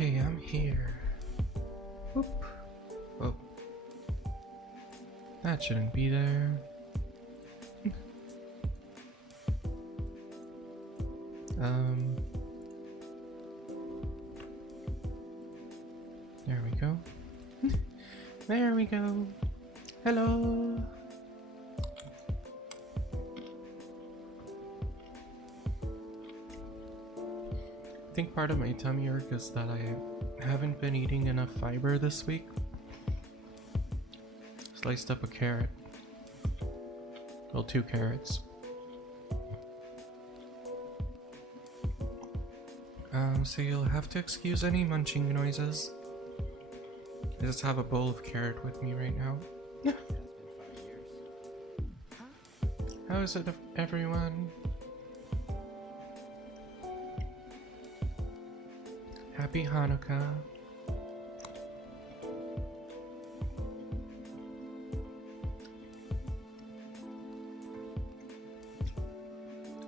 Okay, I'm here. Whoop. Oh. That shouldn't be there. There we go. There we go. Hello. I think part of my tummy ache is that I haven't been eating enough fiber this week. Sliced up a carrot. Well, 2 carrots. So you'll have to excuse any munching noises. I just have a bowl of carrot with me right now. How is it, everyone? Happy Hanukkah.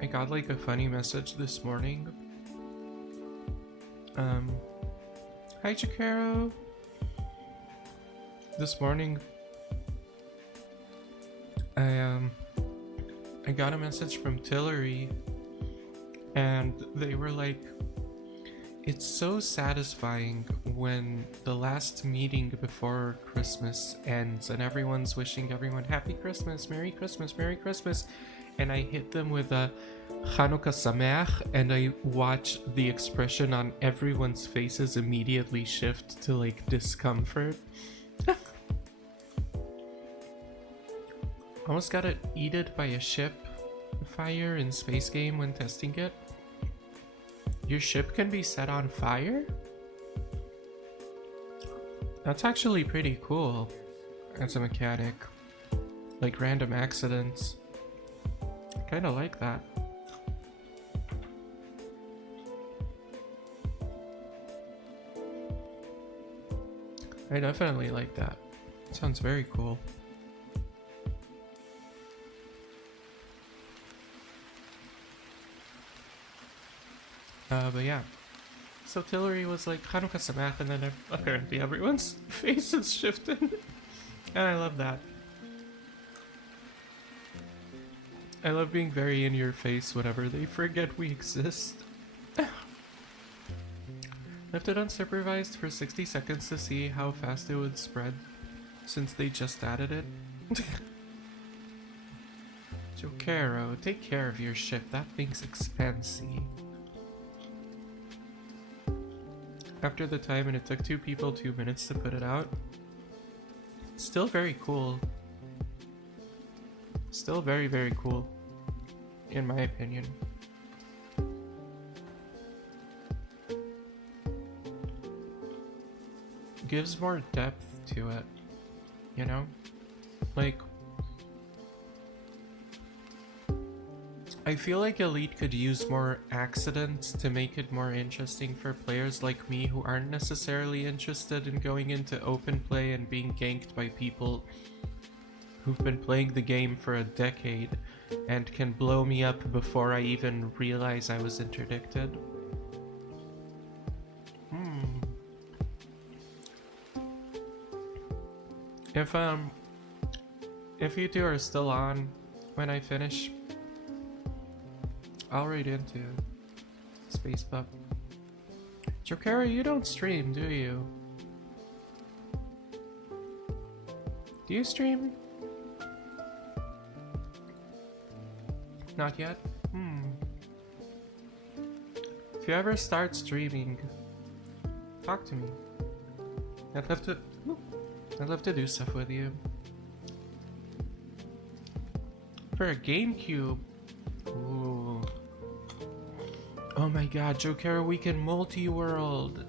I got like a funny message this morning. Hi Chikaro. This morning I got a message from Tillery and they were like, it's so satisfying when the last meeting before Christmas ends and everyone's wishing everyone Happy Christmas, Merry Christmas, Merry Christmas, and I hit them with a Hanukkah Sameach and I watch the expression on everyone's faces immediately shift to like discomfort. Almost got it eaten by a ship fire in Space Game when testing it. Your ship can be set on fire? That's actually pretty cool as a mechanic. Like random accidents. I kinda like that. I definitely like that. Sounds very cool. But yeah. So Tillery was like Hanukkah Sameach and then apparently everyone's faces shifted. And I love that. I love being very in your face whenever they forget we exist. Left it unsupervised for 60 seconds to see how fast it would spread since they just added it. Jokero, take care of your ship. That thing's expensive. After the time and it took 2 people 2 minutes to put it out. Still very cool. Still very, very cool. In my opinion. Gives more depth to it. You know? Like... I feel like Elite could use more accidents to make it more interesting for players like me who aren't necessarily interested in going into open play and being ganked by people who've been playing the game for a decade and can blow me up before I even realize I was interdicted. If you two are still on when I finish, I'll raid into Space Pup. Jokero, you don't stream, do you? Do you stream? Not yet? If you ever start streaming, talk to me. I'd love to do stuff with you. For a GameCube. Ooh. Oh my god, Jokero, we can multi-world.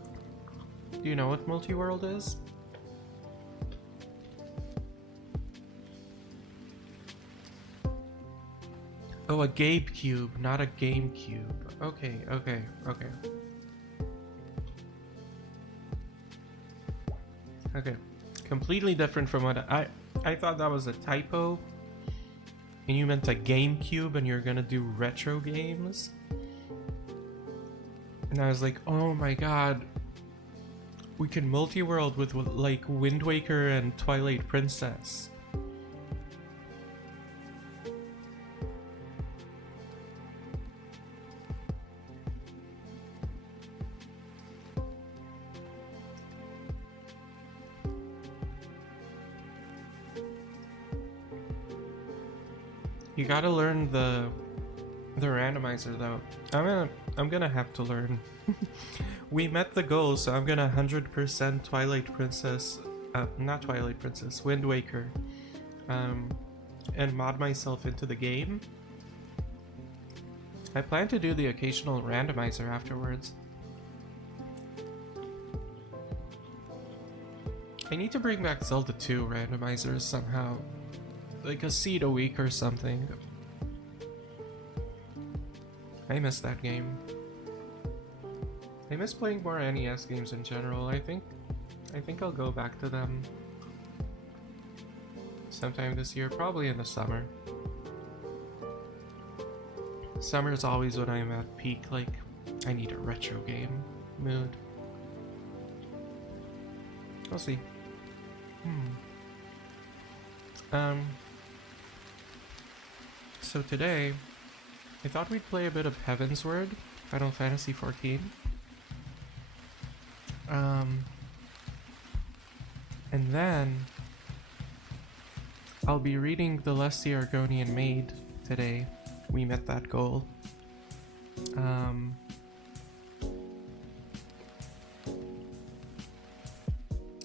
Do you know what multi-world is? Oh, a Gabe Cube, not a GameCube. Okay. Okay. Completely different from what I thought that was a typo. And you meant a GameCube and you're gonna do retro games? And I was like, oh my god. We can multi-world with like Wind Waker and Twilight Princess. You gotta learn the randomizer though. I'm gonna have to learn. We met the goal, so I'm gonna 100% Twilight Princess, not Twilight Princess, Wind Waker, and mod myself into the game. I plan to do the occasional randomizer afterwards. I need to bring back Zelda 2 randomizers somehow. Like a seed a week or something. I miss that game. I miss playing more NES games in general. I think I'll go back to them sometime this year, probably in the summer. Summer is always when I'm at peak, like, I need a retro game mood. We'll see. So today, I thought we'd play a bit of Heavensward, Final Fantasy XIV. And then I'll be reading The Less the Argonian Maid today. We met that goal. And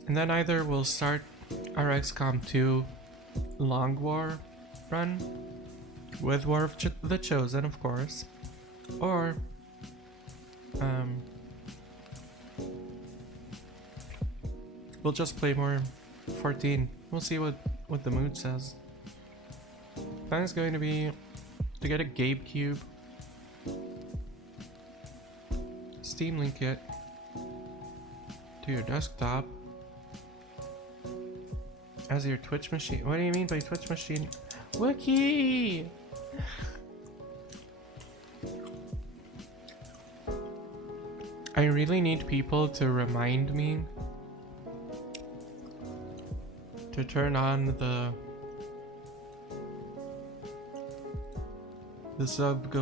then either we'll start our XCOM 2 Long War run with War of the Chosen, of course, or we'll just play more 14. We'll see what the mood says. Plan is going to be to get a Gabe Cube, Steam Link it to your desktop as your Twitch machine. What do you mean by Twitch machine? Wiki! I really need people to remind me to turn on the sub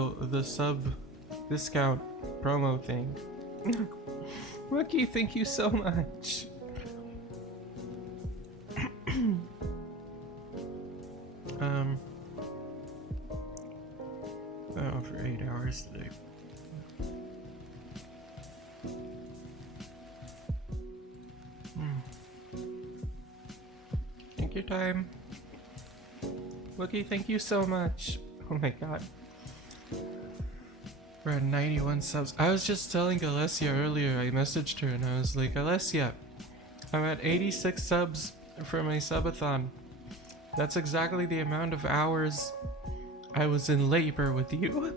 discount promo thing. Wiki, thank you so much. Oh, for 8 hours today. Take your time. Wookie, thank you so much. Oh my god. We're at 91 subs. I was just telling Alessia earlier, I messaged her and I was like, Alessia, I'm at 86 subs for my subathon. That's exactly the amount of hours I was in labor with you.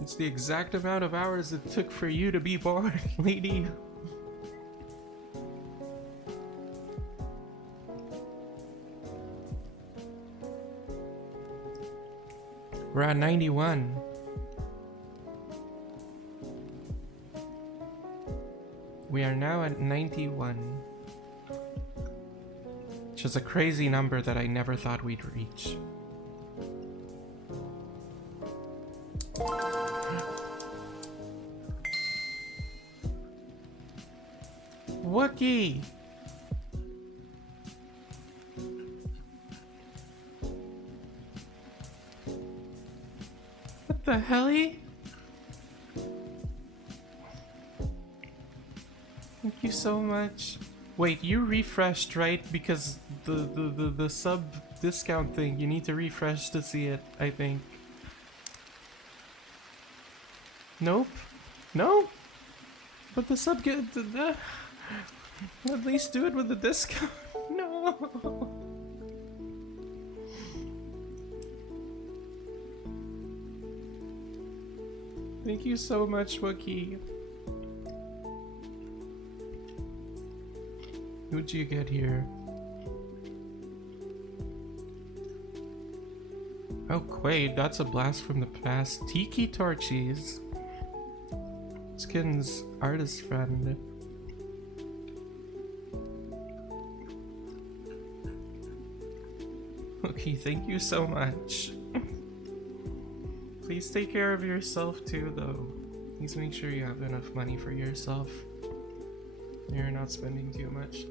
It's the exact amount of hours it took for you to be born, lady. We're at 91. We are now at 91. Which is a crazy number that I never thought we'd reach. Wookie! What the helly? Thank you so much. Wait, you refreshed, right? Because the sub discount thing, you need to refresh to see it, I think. Nope. No? But the sub get at least do it with the discount. No. Thank you so much, Wookie. Who'd you get here? Oh, Quaid, that's a blast from the past. Tiki Torchies. Skin's artist friend. Okay, thank you so much. Please take care of yourself too, though. Please make sure you have enough money for yourself. You're not spending too much.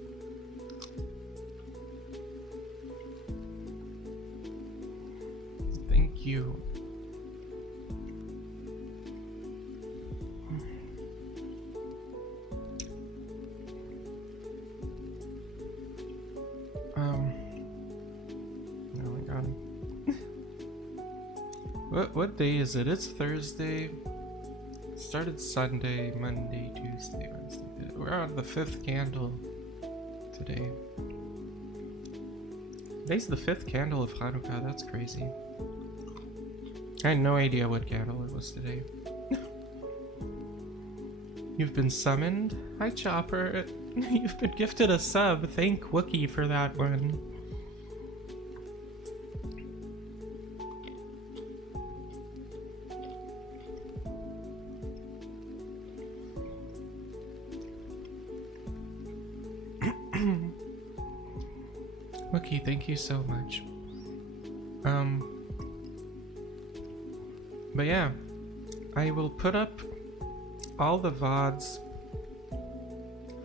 Thank you. Oh my god. What day is it? It's Thursday. Started Sunday, Monday, Tuesday, Wednesday. We're on the 5th candle today. Today's the 5th candle of Hanukkah. That's crazy. I had no idea what candle it was today. You've been summoned? Hi, Chopper. You've been gifted a sub. Thank Wookie for that one. Wookie, thank you so much. But yeah, I will put up all the VODs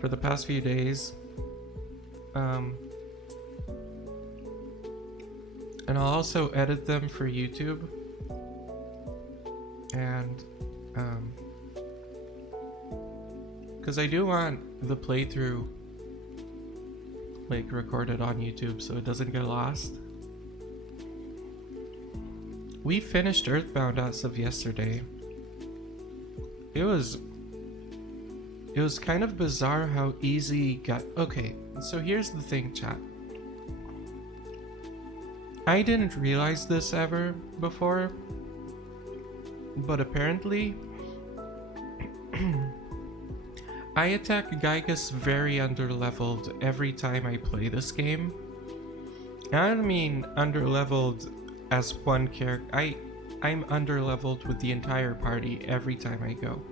for the past few days. And I'll also edit them for YouTube. And, because I do want the playthrough like recorded on YouTube so it doesn't get lost. We finished Earthbound as of yesterday. It was kind of bizarre how easy got. Okay, so here's the thing, chat. I didn't realize this ever before, but apparently I attack Gygas very underleveled every time I play this game. I don't mean underleveled as one character. I'm underleveled with the entire party every time I go.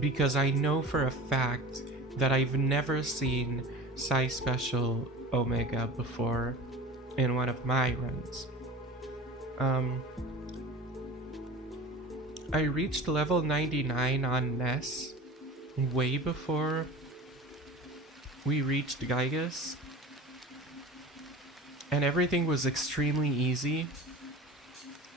Because I know for a fact that I've never seen Psy Special Omega before in one of my runs. I reached level 99 on Ness way before we reached Gygas, and everything was extremely easy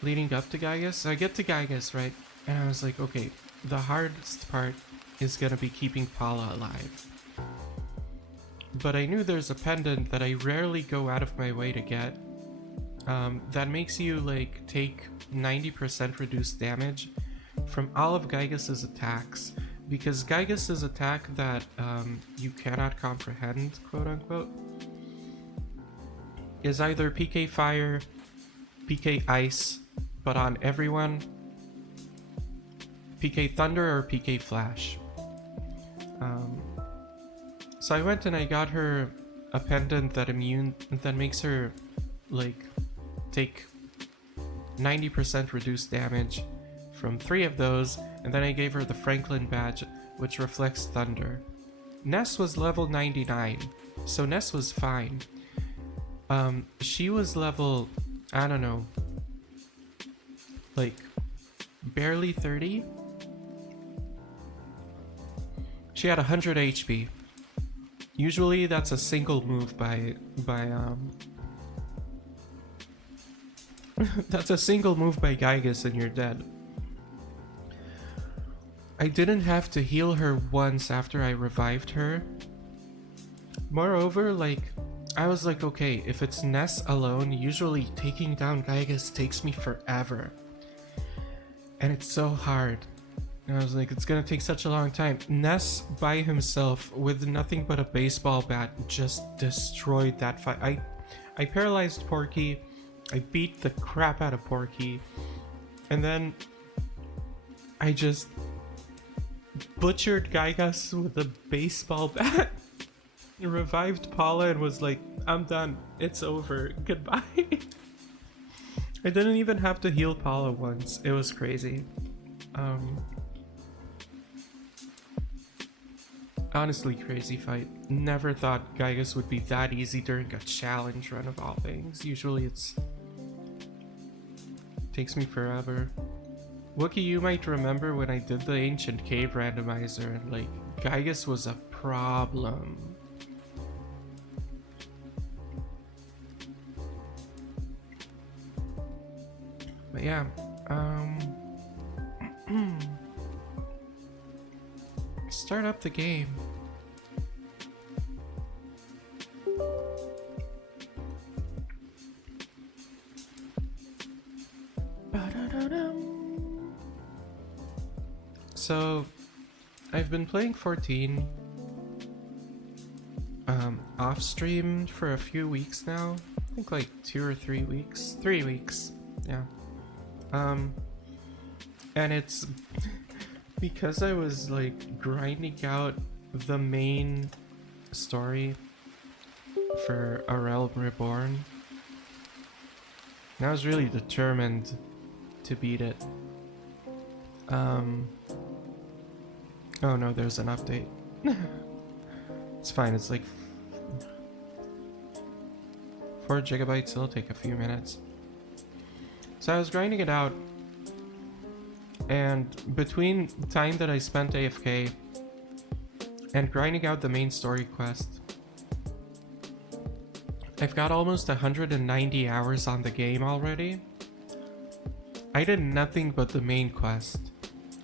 leading up to Gygas. So I get to Gygas, right, and I was like, okay, the hardest part is gonna be keeping Paula alive. But I knew there's a pendant that I rarely go out of my way to get, that makes you like take 90% reduced damage from all of Gygas's attacks. Because Gygas's attack that you cannot comprehend, quote unquote, is either PK Fire, PK Ice, but on everyone, PK Thunder, or PK Flash. So I went and I got her a pendant that makes her like take 90% reduced damage from 3 of those, and then I gave her the Franklin badge, which reflects thunder. Ness was level 99, so Ness was fine. She was level, I don't know, like barely 30. She had 100 HP. Usually that's a single move by that's a single move by Gygas and you're dead. I didn't have to heal her once after I revived her. Moreover, like, I was like, okay, if it's Ness alone, usually taking down Gygas takes me forever. And it's so hard. And I was like, it's gonna take such a long time. Ness by himself with nothing but a baseball bat just destroyed that fight. I paralyzed Porky. I beat the crap out of Porky. And then I just butchered Gygas with a baseball bat. Revived Paula and was like, I'm done. It's over. Goodbye. I didn't even have to heal Paula once. It was crazy. Honestly, crazy fight. Never thought Gygus would be that easy during a challenge run of all things. Usually takes me forever. Wookie, you might remember when I did the Ancient Cave randomizer and like Gygus was a problem. But yeah, start up the game. So, I've been playing 14 off stream for a few weeks now. I think like 2 or 3 weeks. 3 weeks, yeah. And it's because I was like grinding out the main story for A Realm Reborn. And I was really determined to beat it. Oh no, there's an update. It's fine, it's like 4 gigabytes, it'll take a few minutes. So I was grinding it out, and between the time that I spent AFK and grinding out the main story quest, I've got almost 190 hours on the game already. I did nothing but the main quest.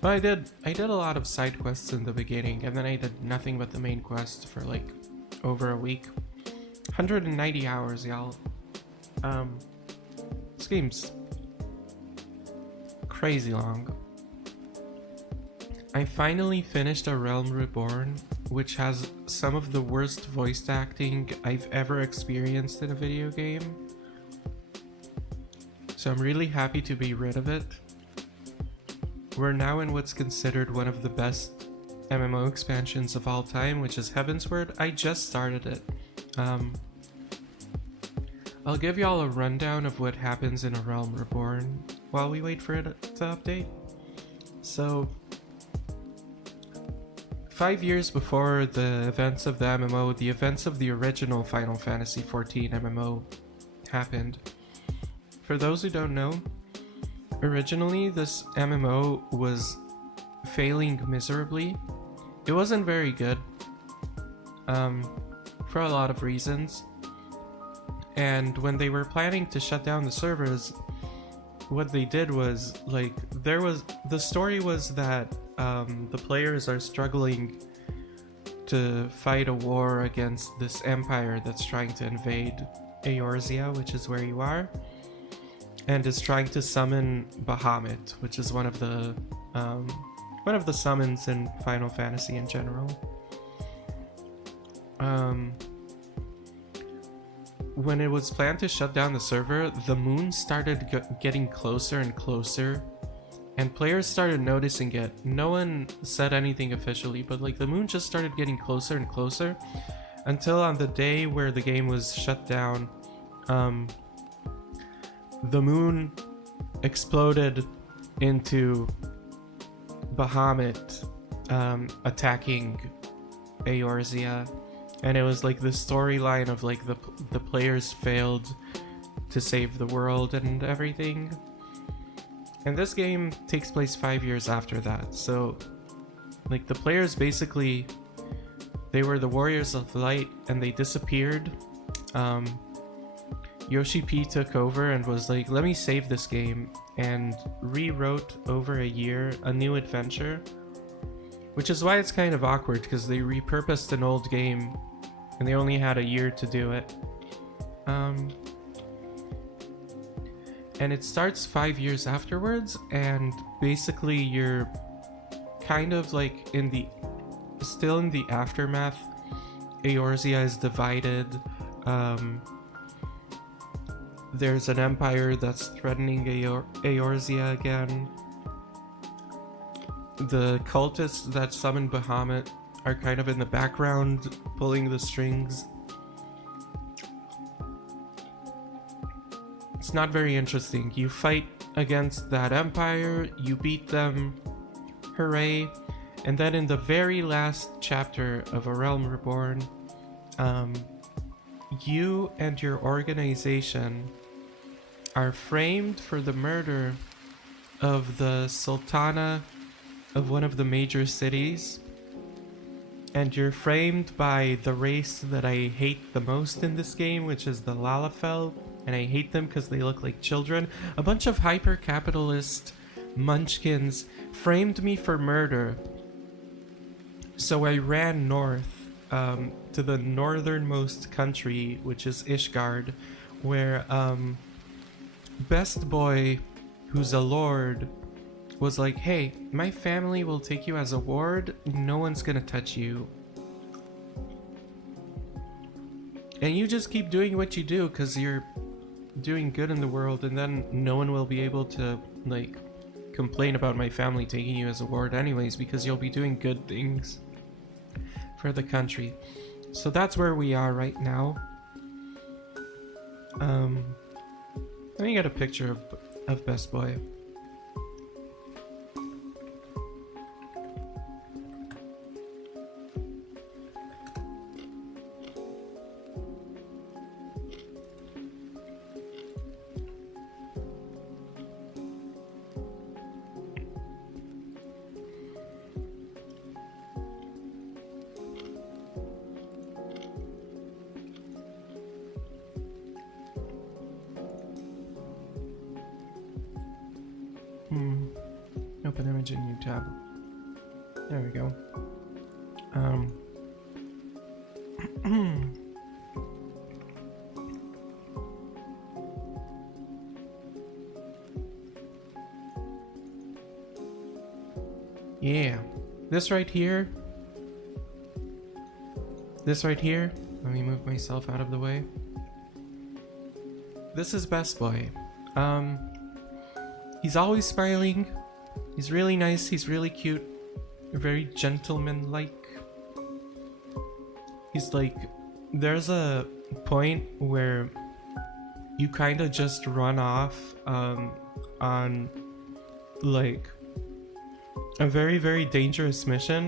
Well, I did a lot of side quests in the beginning, and then I did nothing but the main quest for like over a week. 190 hours, y'all. This game's crazy long. I finally finished A Realm Reborn, which has some of the worst voice acting I've ever experienced in a video game. So I'm really happy to be rid of it. We're now in what's considered one of the best MMO expansions of all time, which is Heavensward. I just started it. I'll give y'all a rundown of what happens in A Realm Reborn while we wait for it to update. So, 5 years before the events of the MMO, the events of the original Final Fantasy XIV MMO happened. For those who don't know, originally this MMO was failing miserably. It wasn't very good, for a lot of reasons. And when they were planning to shut down the servers, what they did was, like, the story was that the players are struggling to fight a war against this empire that's trying to invade Eorzea, which is where you are, and is trying to summon Bahamut, which is one of the summons in Final Fantasy in general. When it was planned to shut down the server, the moon started getting closer and closer, and players started noticing it. No one said anything officially, but like the moon just started getting closer and closer, until on the day where the game was shut down, the moon exploded into Bahamut attacking Eorzea. And it was like the storyline of like the players failed to save the world and everything. And this game takes place 5 years after that. So like the players basically, they were the Warriors of Light and they disappeared. Yoshi P took over and was like, let me save this game, and rewrote over a year a new adventure. Which is why it's kind of awkward, because they repurposed an old game and they only had a year to do it. And it starts 5 years afterwards, and basically you're kind of like still in the aftermath. Eorzea is divided. There's an empire that's threatening Eorzea again. The cultists that summon Bahamut are kind of in the background, pulling the strings. It's not very interesting. You fight against that empire, you beat them, hooray, And then in the very last chapter of A Realm Reborn, you and your organization are framed for the murder of the Sultana of one of the major cities. And you're framed by the race that I hate the most in this game, which is the Lalafell. And I hate them because they look like children. A bunch of hyper-capitalist munchkins framed me for murder. So I ran north to the northernmost country, which is Ishgard, where Best Boy, who's a lord, was like, hey, my family will take you as a ward, no one's gonna touch you. And you just keep doing what you do because you're doing good in the world, and then no one will be able to, like, complain about my family taking you as a ward anyways, because you'll be doing good things for the country. So that's where we are right now. Let me get a picture of Best Boy. Open image in new tab. There we go. Yeah. This right here. This right here. Let me move myself out of the way. This is Best Boy. He's always smiling. He's really nice. He's really cute. Very gentleman-like. He's like, there's a point where you kind of just run off on like a very, very dangerous mission.